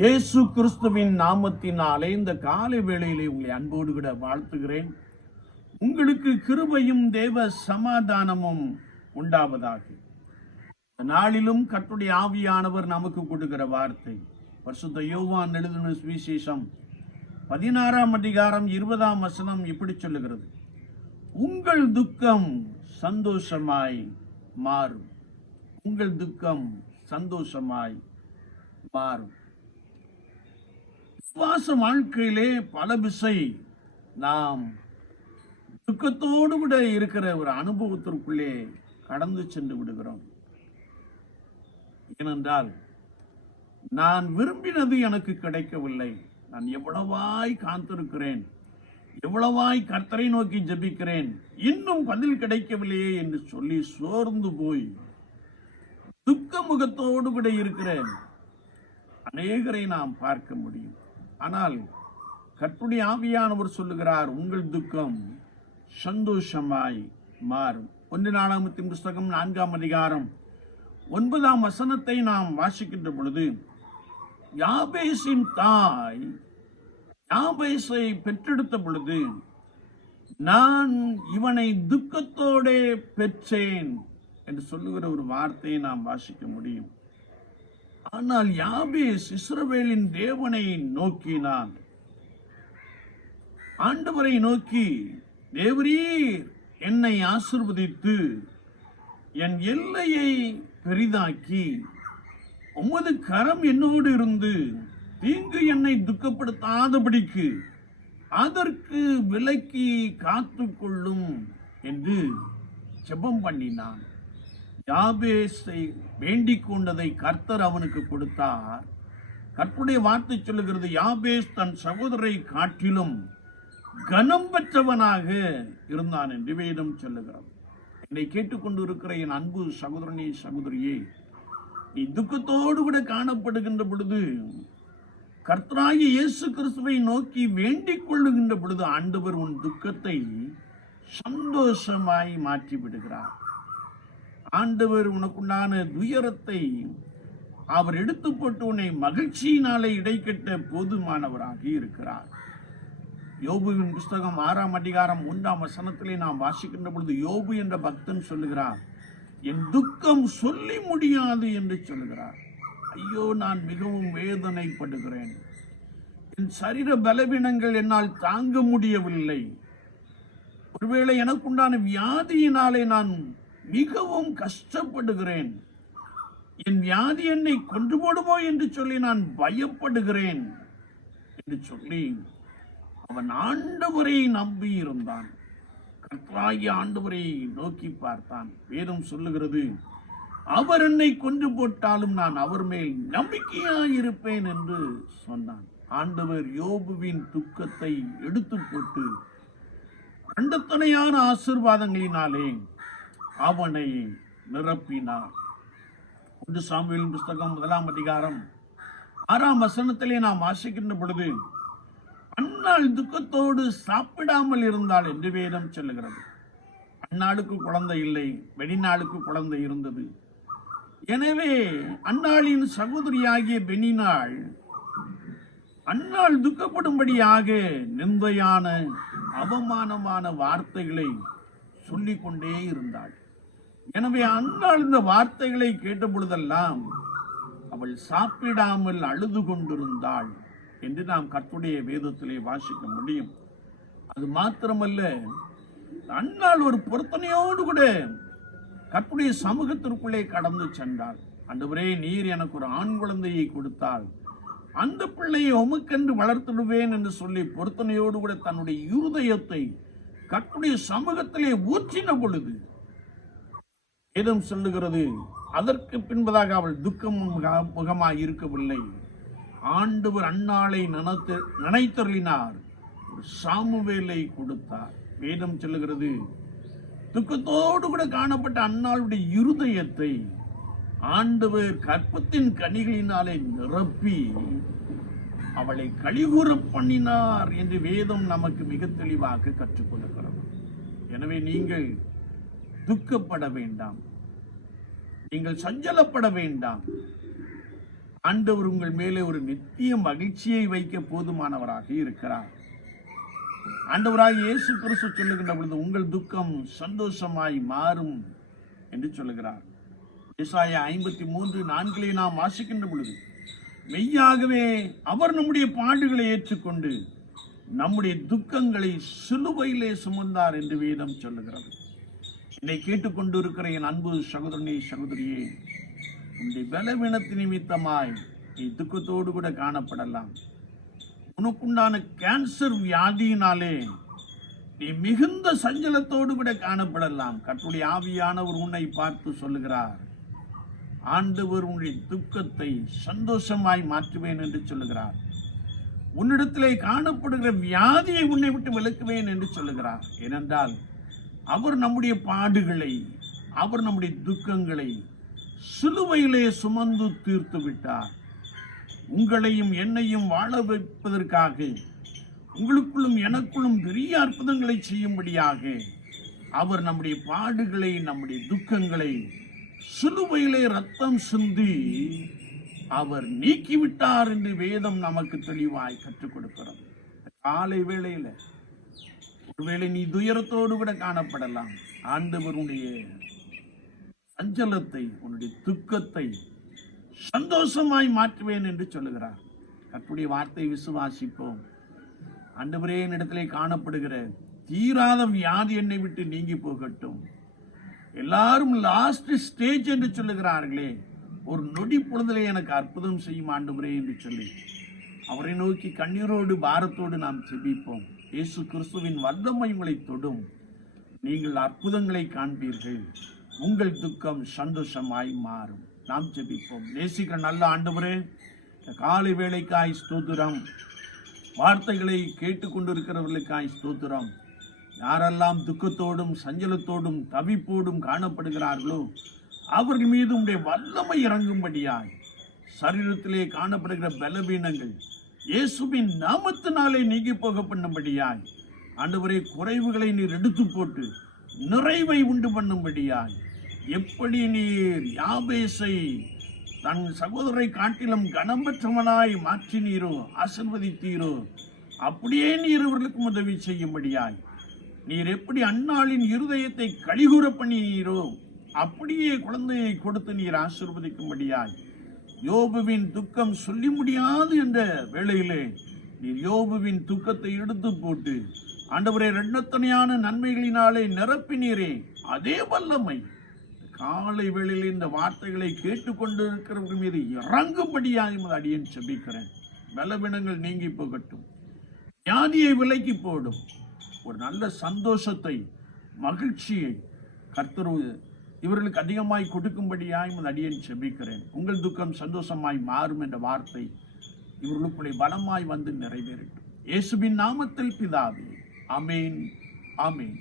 இயேசு கிறிஸ்துவின் நாமத்தினாலே இந்த காலை வேளையிலே உங்களை அன்போடு கூட வாழ்த்துகிறேன். உங்களுக்கு கிருபையும் தேவ சமாதானமும் உண்டாவதாக. நாளிலும் கட்டுடைய ஆவியானவர் நமக்கு கொடுக்கிற வார்த்தை. வருஷத்த யோவான் எழுதின சுவிசேஷம் பதினாறாம் அதிகாரம் இருபதாம் வசனம் இப்படி சொல்லுகிறது. உங்கள் துக்கம் சந்தோஷமாய் மாறும். உங்கள் துக்கம் சந்தோஷமாய் மாறும். விசுவாச வாழ்க்கையிலே பல விசை நாம் துக்கத்தோடு கூட இருக்கிற ஒரு அனுபவத்திற்குள்ளே கடந்து சென்று விடுகிறோம். ஏனென்றால் நான் விரும்பினது எனக்கு கிடைக்கவில்லை. நான் எவ்வளவாய் காத்திருக்கிறேன். எவ்வளவாய் கர்த்தரை நோக்கி ஜெபிக்கிறேன். இன்னும் பதில் கிடைக்கவில்லையே என்று சொல்லி சோர்ந்து போய் துக்க முகத்தோடு கூட இருக்கிறேன். அநேகரை நாம் பார்க்க முடியும். ஆனால் கற்புடைய ஆவியானவர் சொல்லுகிறார் உங்கள் துக்கம் சந்தோஷமாய் மாறும். ஒன்று நாளாமத்தின் புஸ்தகம் நான்காம் அதிகாரம் ஒன்பதாம் வசனத்தை நாம் வாசிக்கின்ற பொழுது யாபேசின் தாய் யாபேசை பெற்றெடுத்த பொழுது நான் இவனை துக்கத்தோடே பெற்றேன் என்று சொல்லுகிற ஒரு வார்த்தையை நாம் வாசிக்க முடியும். ஆனால் யாபேஸ் இஸ்ரவேலின் தேவனை நோக்கினான் ஆண்டவரை நோக்கி தேவரீர் என்னை ஆசிர்வதித்து என் எல்லையை பெரிதாக்கி உமது கரம் என்னோடு இருந்து தீங்கு என்னை துக்கப்படுத்தாதபடிக்கு அதற்கு விலக்கி காத்துக்கொள்ளும் என்று ஜெபம் பண்ணினான். யாபேஸை வேண்டிக் கொண்டதை கர்த்தர் அவனுக்கு கொடுத்தார். கற்புடைய வார்த்தை சொல்லுகிறது யாபேஸ் தன் சகோதரை காட்டிலும் கனம் பெற்றவனாக இருந்தான் என்று வேதம் சொல்லுகிறது. என்னை கேட்டுக்கொண்டு இருக்கிற என் அன்பு சகோதரனே சகோதரியே நீ துக்கத்தோடு கூட காணப்படுகின்ற பொழுது கர்த்தராகி இயேசு கிறிஸ்துவை நோக்கி வேண்டிக் கொள்ளுகின்ற பொழுது ஆண்டவர் உன் துக்கத்தை சந்தோஷமாய் மாற்றி விடுகிறார் ஆண்டவர் உனக்குண்டான துயரத்தை அவர் எடுத்துப்பட்டு உன்னை மகிழ்ச்சியினாலே இடைக்கட்ட போதுமானவராக இருக்கிறார். யோபுவின் புஸ்தகம் ஆறாம் அதிகாரம் ஒன்றாம் வசனத்திலே நாம் வாசிக்கின்ற பொழுது யோபு என்ற பக்தன் சொல்லுகிறார் என் துக்கம் சொல்லி முடியாது என்று சொல்லுகிறார். ஐயோ நான் மிகவும் வேதனைப்படுகிறேன். என் சரீர பலவீனங்கள் என்னால் தாங்க முடியவில்லை. ஒருவேளை எனக்குண்டான வியாதியினாலே நான் மிகவும் கஷ்டப்படுகிறேன். என் வியாதி என்னை கொன்று போடுமோ என்று சொல்லி நான் பயப்படுகிறேன் என்று சொல்லி அவன் ஆண்டவரை நம்பி இருந்தான். கற்றாகி ஆண்டவரை நோக்கி பார்த்தான். வேதம் சொல்லுகிறது அவர் என்னை கொன்று போட்டாலும் நான் அவர் மேல் நம்பிக்கையாய் இருப்பேன் என்று சொன்னான். ஆண்டவர் யோபுவின் துக்கத்தை எடுத்து போட்டு கண்டத்தனையான ஆசிர்வாதங்களினாலே அவனை நிரப்பினார். ஒன்று சாமுவேலின் புஸ்தகம் முதலாம் அதிகாரம் ஆறாம் வசனத்திலே நாம் வாசிக்கின்ற பொழுது அன்னாள் துக்கத்தோடு சாப்பிடாமல் இருந்தாள் என்று வேதம் சொல்லுகிறது. அந்நாளுக்கு குழந்தை இல்லை வெளிநாளுக்கு குழந்தை இருந்தது. எனவே அன்னாளின் சகோதரியாகிய பெனினாள் அன்னாள் துக்கப்படும்படியாக நிந்தையான அவமானமான வார்த்தைகளை சொல்லிக்கொண்டே இருந்தாள். எனவே அன்னாள் இந்த வார்த்தைகளை கேட்ட பொழுதெல்லாம் அவள் சாப்பிடாமல் அழுது கொண்டிருந்தாள் என்று நாம் கற்புடைய வேதத்திலே வாசிக்க முடியும். அது மாத்திரமல்ல அன்னாள் ஒரு பொருத்தனையோடு கூட கற்புடைய சமூகத்திற்குள்ளே கடந்து சென்றாள். ஆண்டவரே நீர் எனக்கு ஒரு ஆண் குழந்தையை கொடுத்தால் அந்த பிள்ளையை உமக்கென்று வளர்த்துடுவேன் என்று சொல்லி பொருத்தனையோடு கூட தன்னுடைய இருதயத்தை கற்புடைய சமூகத்திலே ஊற்றின பொழுது வேதம் சொல்லுகிறது. அதற்கு பின்பதாக அவள் துக்கம் முக- முகமாய் இருக்கவில்லை. ஆண்டவர் அன்னாளை நினைத்து நினைத்தருளினார். ஒரு சாமுவேலை கொடுத்தார். வேதம் சொல்லுகிறது துக்கத்தோடு கூட காணப்பட்ட அன்னாளுடைய இருதயத்தை ஆண்டவர் கற்பத்தின் கனிகளினாலே நிரப்பி அவளை கழிவுற பண்ணினார் என்று வேதம் நமக்கு மிக தெளிவாக கற்றுக் கொடுக்கிறது எனவே நீங்கள் துக்கப்பட வேண்டாம். நீங்கள் சஞ்சலப்பட வேண்டாம். ஆண்டவர் உங்கள் மேலே ஒரு நித்திய மகிழ்ச்சியை வைக்க போதுமானவராக இருக்கிறார். ஆண்டவராக இயேசு கிறிஸ்து சொல்லுகின்ற பொழுது உங்கள் துக்கம் சந்தோஷமாய் மாறும் என்று சொல்லுகிறார். விவசாய ஐம்பத்தி மூன்று நான்கிலே நாம் வாசிக்கின்ற பொழுது மெய்யாகவே அவர் நம்முடைய பாடுகளை ஏற்றுக்கொண்டு நம்முடைய துக்கங்களை சிலுவையிலே சுமந்தார் என்று வேதம் சொல்லுகிறது. என்னை கேட்டுக்கொண்டு இருக்கிற என் அன்பு சகோதரனே சகோதரியே உன்னுடைய பலவீனத்து நிமித்தமாய் நீ துக்கத்தோடு கூட காணப்படலாம். உனக்குண்டான கேன்சர் வியாதியினாலே நீ மிகுந்த சஞ்சலத்தோடு கூட காணப்படலாம். கற்றுடைய ஆவியானவர் உன்னை பார்த்து சொல்லுகிறார் ஆண்டவர் உன்னுடைய துக்கத்தை சந்தோஷமாய் மாற்றுவேன் என்று சொல்லுகிறார். உன்னிடத்திலே காணப்படுகிற வியாதியை உன்னை விட்டு விலக்குவேன் என்று சொல்லுகிறார். ஏனென்றால் அவர் நம்முடைய பாடுகளை அவர் நம்முடைய துக்கங்களை சிலுவையிலே சுமந்து தீர்த்து விட்டார். உங்களையும் என்னையும் வாழ வைப்பதற்காக உங்களுக்குள்ளும் எனக்குள்ளும் பெரிய அற்புதங்களை செய்யும்படியாக அவர் நம்முடைய பாடுகளை நம்முடைய துக்கங்களை சிலுவையிலே ரத்தம் சிந்தி அவர் நீக்கிவிட்டார் என்று வேதம் நமக்கு தெளிவாய் கற்றுக் கொடுக்கிறது. காலை வேளையில் ஒருவேளை நீ துயரத்தோடு கூட காணப்படலாம். ஆண்டவருடைய சஞ்சலத்தை உன்னுடைய துக்கத்தை சந்தோஷமாய் மாற்றுவேன் என்று சொல்லுகிறார். கற்புடைய வார்த்தை விசுவாசிப்போம். ஆண்டவரே என்னிடத்திலே காணப்படுகிற தீராத வியாதி என்னை விட்டு நீங்கி போகட்டும். எல்லாரும் லாஸ்ட் ஸ்டேஜ் என்று சொல்லுகிறார்களே. ஒரு நொடி பொழுதிலே எனக்கு அற்புதம் செய்யும் ஆண்டவரே என்று சொல்லி. அவரை நோக்கி கண்ணீரோடு பாரத்தோடு நாம் செபிப்போம் இயேசு கிறிஸ்துவின் வல்லமை உங்களை தொடும். நீங்கள் அற்புதங்களை காண்பீர்கள். உங்கள் துக்கம் சந்தோஷமாய் மாறும். நாம் ஜெபிப்போம். நேசிக்கிற நல்ல ஆண்டவரே காலை வேளைக்காய் ஸ்தோத்திரம். வார்த்தைகளை கேட்டுக்கொண்டிருக்கிறவர்களுக்காய் ஸ்தோத்திரம். யாரெல்லாம் துக்கத்தோடும் சஞ்சலத்தோடும் தவிப்போடும் காணப்படுகிறார்களோ அவர்கள் மீது உடைய வல்லமை இறங்கும்படியாய். சரீரத்திலே காணப்படுகிற பலவீனங்கள் இயேசுவின் நாமத்தினாலே நீங்கி போக பண்ணும்படியாய். ஆண்டவரே குறைவுகளை நீர் எடுத்து போட்டு நிறைவை உண்டு பண்ணும்படியாய். எப்படி நீர் யாபேசை தன் சகோதரை காட்டிலும் கனம் பெற்றவனாய் மாற்றினீரோ ஆசிர்வதித்தீரோ அப்படியே நீர் இவர்களுக்கும் உதவி செய்யும்படியாய். நீர் எப்படி அன்னாளின் இருதயத்தை கழிகூற பண்ணினீரோ அப்படியே குழந்தையை கொடுத்து நீர் ஆசிர்வதிக்கும்படியாய். யோபுவின் துக்கம் சொல்லி முடியாது என்ற வேளையிலே நீர் யோபுவின் துக்கத்தை எடுத்து போட்டு ஆண்டவரே ரெண்டத்தனையான நன்மைகளினாலே நிரப்பினீரே. அதே வல்லமை. காலை வேளையில் இந்த வார்த்தைகளை கேட்டுக்கொண்டு இருக்கிறவர்கள் மீது இறங்கும்படியாக எமது அடியேன் செபிக்கிறேன். பலவினங்கள் நீங்கி போகட்டும். ஞானியை விலைக்கு போடும். ஒரு நல்ல சந்தோஷத்தை மகிழ்ச்சியை கர்த்தர் இவர்களுக்கு அதிகமாய் கொடுக்கும்படியாய் உன் அடியன் செபிக்கிறேன். உங்கள் துக்கம் சந்தோஷமாய் மாறும் என்ற வார்த்தை இவர்களுக்குள்ளே பலமாய் வந்து நிறைவேறட்டும். இயேசுவின் நாமத்தில் பிதாவே அமேன் ஆமென்.